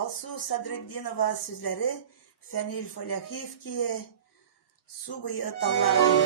Alsu Sadreddinova sözleri Fenil Falakivki'ye su bıyığı dallarım.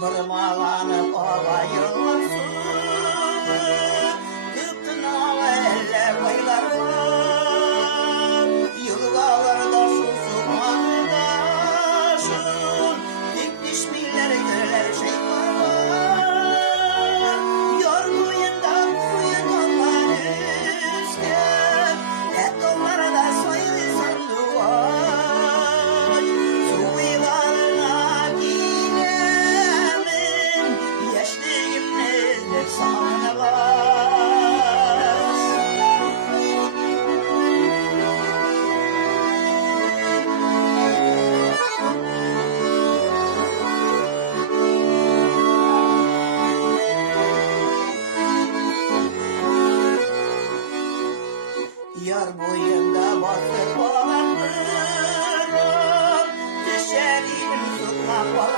Bırmalanıp ova yılmasın, tıptın ava eller baylar var. Yılgalarda susukmanı daşın, dik dişmiller göller şey var. Yorguyunda kuyu kallar üstten, et onlarda soylu sandıvar. Yar boyunda basıp olan düşer ilim tutmak var.